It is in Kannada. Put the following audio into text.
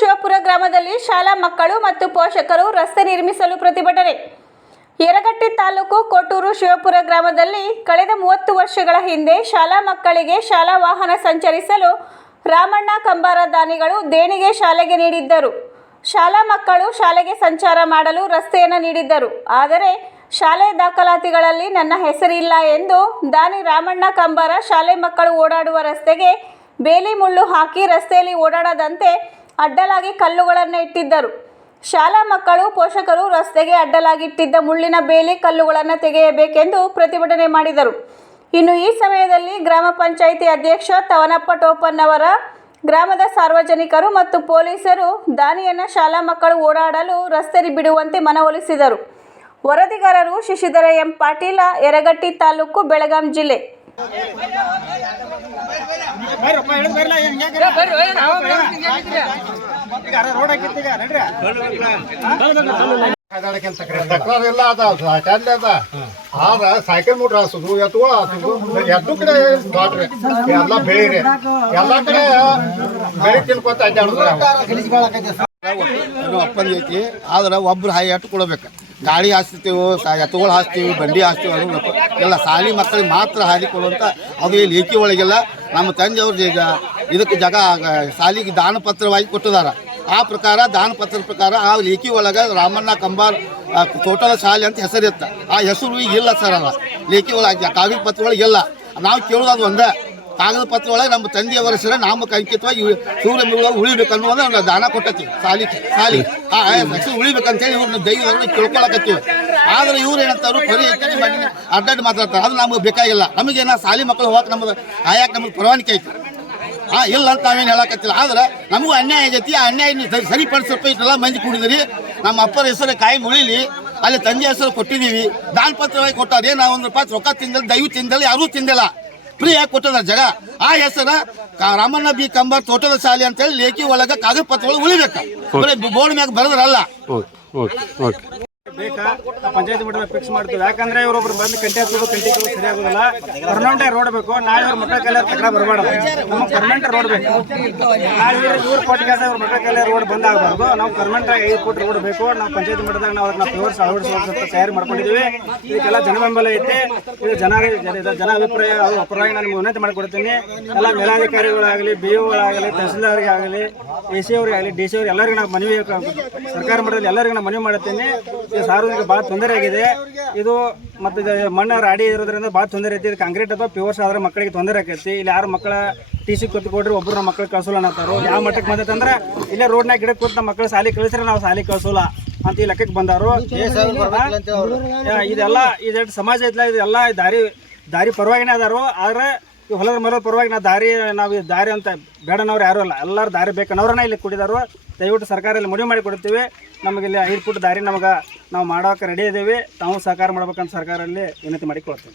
ಶಿವಪುರ ಗ್ರಾಮದಲ್ಲಿ ಶಾಲಾ ಮಕ್ಕಳು ಮತ್ತು ಪೋಷಕರು ರಸ್ತೆ ನಿರ್ಮಿಸಲು ಪ್ರತಿಭಟನೆ. ಯರಗಟ್ಟಿ ತಾಲೂಕು ಕೊಟ್ಟೂರು ಶಿವಪುರ ಗ್ರಾಮದಲ್ಲಿ ಕಳೆದ 30 ವರ್ಷಗಳ ಹಿಂದೆ ಶಾಲಾ ಮಕ್ಕಳಿಗೆ ಶಾಲಾ ವಾಹನ ಸಂಚರಿಸಲು ರಾಮಣ್ಣ ಕಂಬಾರ ದಾನಿಗಳು ದೇಣಿಗೆ ಶಾಲೆಗೆ ನೀಡಿದ್ದರು. ಶಾಲಾ ಮಕ್ಕಳು ಶಾಲೆಗೆ ಸಂಚಾರ ಮಾಡಲು ರಸ್ತೆಯನ್ನು ನೀಡಿದ್ದರು. ಆದರೆ ಶಾಲೆ ದಾಖಲಾತಿಗಳಲ್ಲಿ ನನ್ನ ಹೆಸರಿಲ್ಲ ಎಂದು ದಾನಿ ರಾಮಣ್ಣ ಕಂಬಾರ ಶಾಲೆ ಮಕ್ಕಳು ಓಡಾಡುವ ರಸ್ತೆಗೆ ಬೇಲಿ ಮುಳ್ಳು ಹಾಕಿ ರಸ್ತೆಯಲ್ಲಿ ಓಡಾಡದಂತೆ ಅಡ್ಡಲಾಗಿ ಕಲ್ಲುಗಳನ್ನು ಇಟ್ಟಿದ್ದರು. ಶಾಲಾ ಮಕ್ಕಳು ಪೋಷಕರು ರಸ್ತೆಗೆ ಅಡ್ಡಲಾಗಿಟ್ಟಿದ್ದ ಮುಳ್ಳಿನ ಬೇಲಿ ಕಲ್ಲುಗಳನ್ನು ತೆಗೆಯಬೇಕೆಂದು ಪ್ರತಿಭಟನೆ ಮಾಡಿದರು. ಇನ್ನು ಈ ಸಮಯದಲ್ಲಿ ಗ್ರಾಮ ಪಂಚಾಯಿತಿ ಅಧ್ಯಕ್ಷ ತವನಪ್ಪ ಟೋಪನ್ನವರ, ಗ್ರಾಮದ ಸಾರ್ವಜನಿಕರು ಮತ್ತು ಪೊಲೀಸರು ದಾನಿಯನ್ನು ಶಾಲಾ ಮಕ್ಕಳು ಓಡಾಡಲು ರಸ್ತೆ ಬಿಡುವಂತೆ ಮನವೊಲಿಸಿದರು. ವರದಿಗಾರರು ಶಶಿಧರ ಎಂ ಪಾಟೀಲ, ಯರಗಟ್ಟಿ ತಾಲೂಕು, ಬೆಳಗಾಂ ಜಿಲ್ಲೆ. ತಕರಾರಿಲ್ಲ ಅದ ಆದ್ರ ಸೈಕಲ್ ಮೋಟ್ರ್ ಹಾಸೋದು ಎತ್ತುಗಳು ಹಾಸೋದು ಎದ್ದು ಕಡೆ ದಾಟ್ರಿ ಎಲ್ಲ ಬೆಳಿರಿ ಎಲ್ಲಾ ಕಡೆ ಬೆಳಿ ತಿನ್ಕೊತ ಅಡ್ಡಾಡುದು ಅಪ್ಪಂದ ಐತಿ. ಆದ್ರೆ ಒಬ್ರು ಎಟ್ಟು ಕೊಡ್ಬೇಕು. ಗಾಡಿ ಹಾಸ್ತೀವಿ, ಎತ್ತುಗಳು ಹಾಸ್ತೀವಿ, ಬಂಡಿ ಹಾಸ್ತೀವಿ ಅನ್ನೋದು ಎಲ್ಲ ಶಾಲಿ ಮಕ್ಕಳಿಗೆ ಮಾತ್ರ ಹಾದಿಕೊಳ್ಳುವಂಥ ಅದು ಇಲ್ಲಿ ಏಕಿ ಒಳಗೆಲ್ಲ ನಮ್ಮ ತಂದೆಯವ್ರು ಇದಕ್ಕೆ ಜಾಗ ಶಾಲಿಗೆ ದಾನ ಪತ್ರವಾಗಿ ಕೊಟ್ಟಿದಾರ. ಆ ಪ್ರಕಾರ ದಾನ ಪತ್ರ ಪ್ರಕಾರ ಆ ಲೇಖಿ ಒಳಗೆ ರಾಮಣ್ಣ ಕಂಬಾರ್ ತೋಟದ ಶಾಲೆ ಅಂತ ಹೆಸರಿತ್ತ. ಆ ಹೆಸರು ಈಗ ಇಲ್ಲ ಸರ್. ಅಲ್ಲ ಲೇಖಿ ಒಳಗೆ ಕಾಗದ ಪತ್ರ ಒಳಗೆ ಇಲ್ಲ. ನಾವು ಕೇಳೋದು ಒಂದೇ, ಕಾಗದ ಪತ್ರ ಒಳಗೆ ನಮ್ಮ ತಂದೆಯವರ ಹೆಸರು ನಾಮಕ ಅಂಕಿತವಾಗಿ ಸೂರ್ಯ ಮಿಗಳೊಳಗೆ ಉಳಿಬೇಕು ಅನ್ನೋದು ದಾನ ಕೊಟ್ಟತಿ. ಶಾಲಿ ಆ ಹೆಸರು ಉಳಿಬೇಕಂತೇಳಿ ಇವ್ರನ್ನ ದೈವದವ್ರನ್ನ ಕೇಳ್ಕೊಳಕತ್ತೀವಿ. ಆದ್ರೆ ಇವ್ರು ಏನಂತಾರು ಬರೀ ಅಡ್ಡಾಡಿ ಮಾತಾಡ್ತಾರೆ. ಅದು ನಮಗೆ ಬೇಕಾಗಿಲ್ಲ. ನಮಗೇನ ಶಾಲಿ ಮಕ್ಕಳು ಹೋಗಕ್ಕೆ ನಮ್ಗೆ ಆಯಾಕೆ ನಮಗೆ ಪರವಾನಿಕೆ ಐತಿ. ಇಲ್ಲ ಅಂತ ನಾವೇನು ಹೇಳಕತ್ತಿಲ್ಲ. ಆದ್ರೆ ನಮಗೂ ಅನ್ಯಾಯ ಆಗೈತಿ. ಆ ಅನ್ಯಾಯ ಸರಿಪಡಿಸಪ್ಪ. ಇಷ್ಟೆಲ್ಲ ಮಂದಿ ಕೂಡಿದ್ರಿ. ನಮ್ಮ ಅಪ್ಪರ ಹೆಸರು ಕಾಯಿ ಮುಳಿಲಿ, ಅಲ್ಲಿ ತಂದೆ ಹೆಸರು ಕೊಟ್ಟಿದ್ದೀವಿ. ದಾನ ಪತ್ರವಾಗಿ ಕೊಟ್ಟಾರೆ. ನಾವು ₹1 ರೊಕ್ಕ ತಿಂದಲ್ಲ, ದೈವ ತಿಂದಲ್ಲ, ಯಾರೂ ತಿಂದಿಲ್ಲ. ಫ್ರೀ ಆಗಿ ಕೊಟ್ಟಿದ್ದಾರೆ ಜಾಗ. ಆ ಹೆಸರು ರಾಮಣ್ಣ ಬಿ ಕಂಬಾರ್ ತೋಟದ ಶಾಲೆ ಅಂತೇಳಿ ಲೇಖಿ ಒಳಗೆ ಕಾಗದ ಪತ್ರಗಳು ಉಳಿಬೇಕು. ಬೋರ್ಡ್ ಮ್ಯಾಗ ಬರೋದ್ರಲ್ಲ. ಬೇಕಾ ಪಂಚಾಯತ್ ಮಟ್ಟದಲ್ಲಿ ಫಿಕ್ಸ್ ಮಾಡ್ತೀವಿ. ಯಾಕಂದ್ರೆ ಇವರೊಬ್ರು ಬಂದು ಕಂಟಿ ಹಾಕೋದು ಸರಿ ಆಗೋದಿಲ್ಲ. ಪರ್ಮನೆಂಟ್ ರೋಡ್ ಬೇಕು. ನಾಳೆ ಇವ್ರ ಮಕ್ಕಳ ಕೈಲಿ ತಕರ ಬರಬಾರ್ದು. ನಮ್ಮ ಪರ್ಮನೆಂಟ್ ರೋಡ್ ಬೇಕು. ನಾಳೆ ಇವ್ರ ಕೋಟಿ ಕೆಲಸ ಇವ್ರ ಮಕ್ಕಳ ಕೈಲಿ ರೋಡ್ ಬಂದ್ ಆಗಬಾರ್ದು. ನಾವು ಪರ್ಮನೆಂಟ್ ಆಗಿ 5 ಕೋಟಿ ರೋಡ್ ಬೇಕು. ನಾವು ಪಂಚಾಯತ್ ಮಟ್ಟದಾಗ ನಾವು ಅದನ್ನ ಪ್ಯೂರ್ಸ್ ಅಳವಡಿಸುವಂತ ತಯಾರಿ ಮಾಡ್ಕೊಂಡಿದ್ದೀವಿ. ಇದಕ್ಕೆಲ್ಲ ಜನ ಬೆಂಬಲ ಐತಿ. ಇದು ಜನ ಅಭಿಪ್ರಾಯ ಪರವಾಗಿ ನಾನು ವಿನಂತಿ ಮಾಡಿಕೊಡ್ತೀನಿ. ಎಲ್ಲ ಮೇಲಾಧಿಕಾರಿಗಳಾಗಲಿ, BO-ಗಳಾಗಲಿ, ತಹಸೀಲ್ದಾರ್ಗಾಗಲಿ, AC ಅವರಿಗಾಗಲಿ, DC ಅವ್ರಿಗೆ ಎಲ್ಲರಿಗೂ ನಾವು ಮನವಿ, ಸರ್ಕಾರ ಮಟ್ಟದಲ್ಲಿ ಎಲ್ಲರಿಗೂ ನಾನು ಮನವಿ ಮಾಡುತ್ತೀನಿ. ಸಾರ್ವಜನಿಕ ಭಾಳ ತೊಂದರೆ ಆಗಿದೆ. ಇದು ಮತ್ತು ಮಣ್ಣು ರಾಡಿ ಇರೋದ್ರಿಂದ ಭಾಳ ತೊಂದರೆ ಐತಿ. ಇದು ಕಾಂಕ್ರೀಟ್ ಅಥವಾ ಪ್ಯೂರ್ಸ್ ಆದ್ರೆ ಮಕ್ಕಳಿಗೆ ತೊಂದರೆ ಆಕೈತಿ. ಇಲ್ಲಿ ಯಾರು ಮಕ್ಕಳ TC ಕೊಟ್ಕೊಡ್ರಿ ಒಬ್ಬರು ನಮ್ಮ ಮಕ್ಕಳು ಕಳ್ಸೋಲ್ಲ ಅನ್ನತ್ತಾರು. ಯಾವ ಮಟ್ಟಕ್ಕೆ ಬಂದೈತಂದ್ರೆ ಇಲ್ಲೇ ರೋಡ್ನಾಗ ಗಿಡಕ್ಕೆ ಕೂತು ನಮ್ಮ ಮಕ್ಕಳು ಶಾಲೆ ಕಳಿಸ್ರೆ ನಾವು ಶಾಲೆ ಕಳ್ಸೋಲ್ಲ ಅಂತ ಈ ಲೆಕ್ಕಕ್ಕೆ ಬಂದಾರು. ಇದೆಲ್ಲ ಇದೆಷ್ಟು ಸಮಾಜ ಐತಲ್ಲ, ಇದೆಲ್ಲ ದಾರಿ ಪರವಾಗಿನೇ ಅದಾರು. ಆದರೆ ಈ ಹೊಲದ ಮರದ ಪರವಾಗಿ ನಾವು ದಾರಿ ಅಂತ ಬೇಡನವ್ರು ಯಾರು ಅಲ್ಲ. ಎಲ್ಲರೂ ದಾರಿ ಬೇಕನ್ನೋರನ್ನ ಇಲ್ಲಿ ಕುಡಿದಾರು. ದಯವಿಟ್ಟು ಸರ್ಕಾರಲ್ಲಿ ಮನವಿ ಮಾಡಿ ಕೊಡ್ತೀವಿ. ನಮಗೆ ಇಲ್ಲಿ 5 ಫುಟ್ ದಾರಿ ನಾವು ಮಾಡೋಕೆ ರೆಡಿ ಇದ್ದೀವಿ. ತಾವು ಸಹಕಾರ ಮಾಡ್ಬೇಕಂತ ಸರ್ಕಾರಲ್ಲಿ ವಿನಂತಿ ಮಾಡಿಕೊಳ್ತೀವಿ.